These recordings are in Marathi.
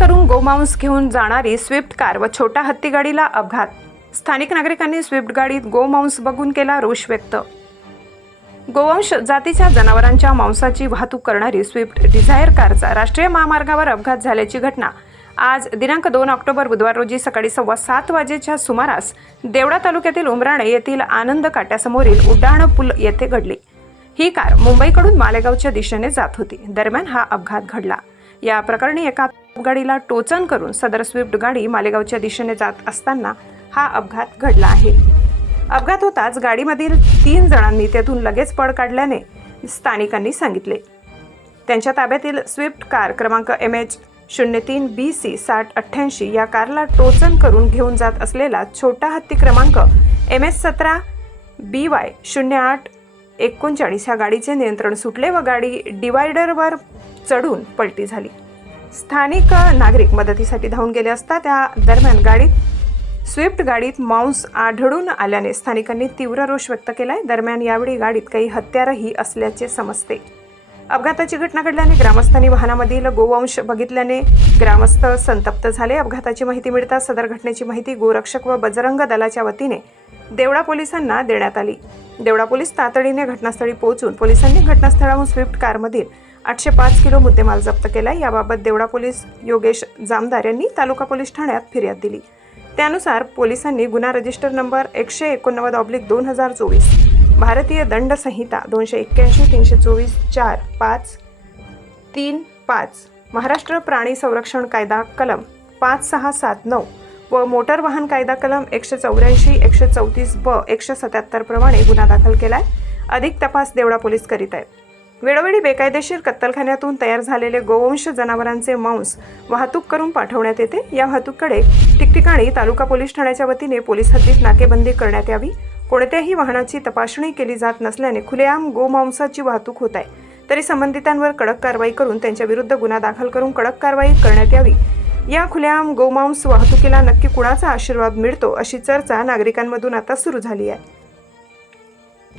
करून गोमांस घेऊन जाणारी स्विफ्ट कार व छोटा हत्ती गाडीला अपघात. स्थानिक नागरिकांनी स्विफ्ट गाडीत गोमांस बघून केला रोष व्यक्त. गोवंश जातीच्या जनावरांच्या मांसाची वाहतूक करणारी स्विफ्ट डिझायर कारचा राष्ट्रीय महामार्गावर अपघात झाल्याची घटना आज दिनांक दोन ऑक्टोबर बुधवार रोजी सकाळी सव्वा सात वाजेच्या सुमारास देवडा तालुक्यातील उमराणे येथील आनंद काट्यासमोरील उड्डाण पूल येथे घडली. ही कार मुंबईकडून मालेगावच्या दिशेने जात होती. दरम्यान हा अपघात घडला. या प्रकरणी एका गाडीला टोचन करून सदर स्विफ्ट गाडी मालेगावच्या दिशेने जात असताना हा अपघात घडला आहे. अपघात होताच गाडीमधील तीन जणांनी तेथून लगेच पळ काढल्याने स्थानिकांनी सांगितले. त्यांच्या ताब्यातील स्विफ्ट कार क्रमांक एम एच शून्य तीन बी सी साठ अठ्ठ्याऐंशी या कारला टोचन करून घेऊन जात असलेला छोटा हत्ती क्रमांक एम एस सतरा बी वाय शून्य आठ एकोणचाळीस ह्या गाडीचे नियंत्रण सुटले व गाडी डिवायडरवर चढून पलटी झाली. स्थानिक नागरिक मदतीसाठी धावून गेले असता त्या दरम्यान गाडीत स्विफ्ट गाडीत मांस आढळून आल्याने स्थानिकांनी तीव्र रोष व्यक्त केलाय. दरम्यान यावेळी गाडीत काही हत्यारही असल्याचे समजते. अपघाताची घटना घडल्याने ग्रामस्थांनी वाहनामधील गोवंश बघितल्याने ग्रामस्थ संतप्त झाले. अपघाताची माहिती मिळताच सदर घटनेची माहिती गोरक्षक व बजरंग दलाच्या वतीने देवडा पोलिसांना देण्यात आली. देवडा पोलीस तातडीने घटनास्थळी पोहोचून पोलिसांनी घटनास्थळाहून स्विफ्ट कारमधील आठशे पाच किलो मुद्देमाल जप्त केला. याबाबत देवडा पोलीस योगेश जामदार यांनी तालुका पोलीस ठाण्यात फिर्याद दिली. त्यानुसार पोलिसांनी गुन्हा रजिस्टर नंबर एकशे एकोणनव्वद ऑब्लिक दोन हजार चोवीस भारतीय दंड संहिता दोनशे एक्क्याऐंशी तीनशे चोवीस चार पाच तीन पाच महाराष्ट्र प्राणी संरक्षण कायदा कलम पाच सहा सात नऊ व मोटर वाहन कायदा कलम एकशे चौऱ्याऐंशी एकशे चौतीस ब एकशे सत्याहत्तर प्रमाणे गुन्हा दाखल केला आहे अधिक तपास देवडा पोलीस करीत आहेत. वेळोवेळी बेकायदेशीर कत्तलखान्यातून तयार झालेले गोवंश जनावरांचे मांस वाहतूक करून पाठवण्यात येते. या वाहतूककडे ठिकठिकाणी तालुका पोलीस ठाण्याच्या वतीने पोलीस हद्दीत नाकेबंदी करण्यात यावी. कोणत्याही वाहनाची तपासणी केली जात नसल्याने खुलेआम गोमांसाची वाहतूक होत आहे. तरी संबंधितांवर कडक कारवाई करून त्यांच्या विरुद्ध गुन्हा दाखल करून कडक कारवाई करण्यात यावी. या खुलेआम गोमांस वाहतुकीला नक्की कुणाचा आशीर्वाद मिळतो अशी चर्चा नागरिकांमधून आता सुरू झाली आहे.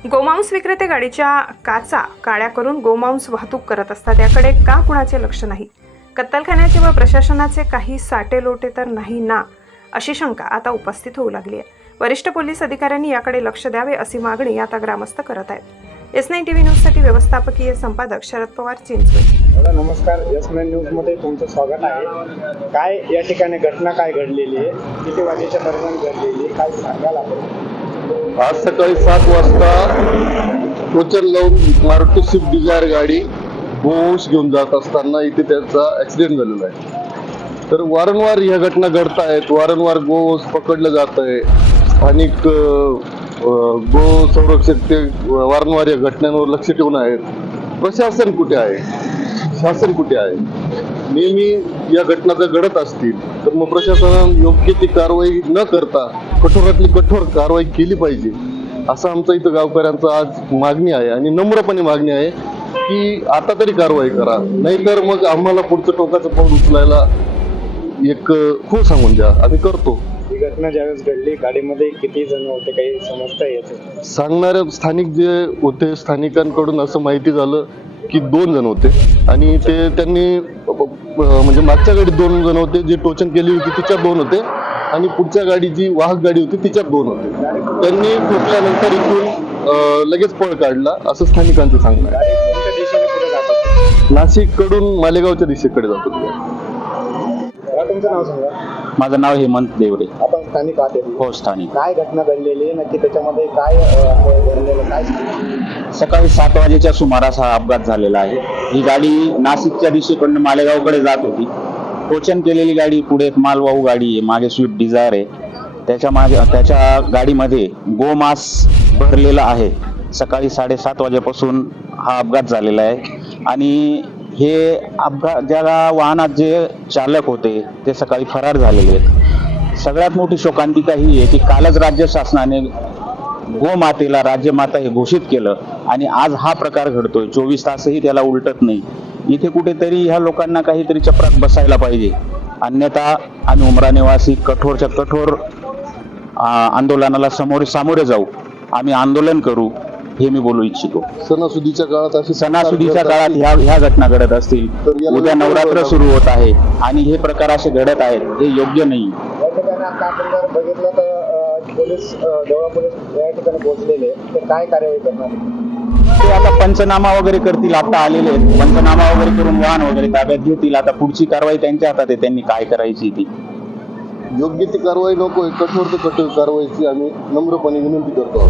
गोमांस विक्रेते गाडीच्या काचा काळ्या करून गोमांस वाहतूक करत असतात याकडे का कुणाचे लक्ष नाही? कत्तलखान्याचे व प्रशासनाचे काही साटे लोटे तर नाही ना? अशी शंका आता उपस्थित होऊ लागली आहे वरिष्ठ पोलीस अधिकाऱ्यांनी याकडे लक्ष द्यावे अशी मागणी आता ग्रामस्थ करत आहेत. एस नाईन टी व्ही न्यूजसाठी व्यवस्थापकीय संपादक शरद पवार चिंचवड. नमस्कार. एस नाईन न्यूजमध्ये तुमचं स्वागत आहे. काय या ठिकाणी घटना काय घडलेली आहे? किती वाजेच्या दरम्यान घडलेली आहे? काय सांगाल आपण? आज सकाळी सात वाजता टोचर लावून मारुती स्विफ्ट डिझायर गाडी गोवंश घेऊन जात असताना इथे त्याचा ऍक्सिडेंट झालेला आहे. तर वारंवार ह्या घटना घडत आहेत वारंवार गोवंश पकडलं जात आहे स्थानिक गो संरक्षक ते वारंवार या घटनांवर लक्ष ठेवून आहेत. प्रशासन कुठे आहे? शासन कुठे आहे? नेहमी या घटना जर घडत असतील तर मग प्रशासनानं योग्य ती कारवाई न करता कठोरातली कठोर कारवाई केली पाहिजे. असं आमचं इथं गावकऱ्यांचं आज मागणी आहे आणि नम्रपणे मागणी आहे की आता तरी कारवाई करा. नाहीतर मग आम्हाला पुढचं टोकाचं पाऊल उचलायला एक हो सांगून द्या. आम्ही करतो. ही घटना ज्यावेळेस घडली गाडीमध्ये किती जण होते काही समजता येते सांगणारे स्थानिक जे होते स्थानिकांकडून असं माहिती झालं की दोन जण होते. आणि ते त्यांनी म्हणजे मागच्या गाडीत दोन जण होते जे टोचन केली होती तिच्यात दोन होते आणि पुढच्या गाडी जी वाहक गाडी होती तिच्यात दोन होते. त्यांनी ठोकल्यानंतर इथून लगेच पळ काढला असं स्थानिकांचं सांगणं आहे. नाशिककडून मालेगावच्या दिशेकडे जातो. तुमचं नाव सांगा. माझं नाव हेमंत देवरे. आपण स्थानिक आहात. हो स्थानिक. काय घटना घडलेली आहे? नक्की त्याच्यामध्ये काय अं, घडलेलं काय? सकाळी सात वाजेच्या सुमारास हा अपघात झालेला आहे. ही गाडी नाशिकच्या दिशेकडून मालेगावकडे जात होती. टोचन केलेली गाडी पुढे एक मालवाहू गाडी आहे. मागे स्विफ्ट डिझायर आहे. त्याच्यामागे त्याच्या गाडीमध्ये गोमास भरलेला आहे. सकाळी साडेसात वाजेपासून हा अपघात झालेला आहे. आणि हे अपघात ज्या वाहनात जे चालक होते ते सकाळी फरार झालेले आहेत. सगळ्यात मोठी शोकांतिका ही आहे की कालच राज्य शासनाने गोमातेला राज्यमाता हे घोषित केलं आणि आज हा प्रकार घडतोय. चोवीस तासही त्याला उलटत नाही. इथे कुठेतरी ह्या लोकांना काहीतरी चपराक बसायला पाहिजे. अन्यथा आम्ही उमरा निवासी कठोरच्या कठोर आंदोलनाला समोर सामोरे जाऊ. आम्ही आंदोलन करू. हे मी बोलू इच्छितो. सणासुदीच्या काळात अशी सणासुदीच्या काळात ह्या ह्या घटना घडत असतील. उद्या नवरात्र. सुरू होत आहे आणि हे प्रकार असे घडत आहेत हे योग्य नाही. या ठिकाणी आता आपण जर बघितलं तर अं, पोलीस अं, देवळा पोलीस या ठिकाणी पोहोचलेले ते काय कार्यवाही करणार ते आता पंचनामा वगैरे करतील आता आलेले आहेत. पंचनामा वगैरे करून वाहन वगैरे ताब्यात घेतील. आता पुढची कारवाई त्यांच्या हातात आहे. त्यांनी काय करायची ती? योग्य ती कारवाई नको कठोर ते कठोर कारवाईची आम्ही नम्रपणे विनंती करतो.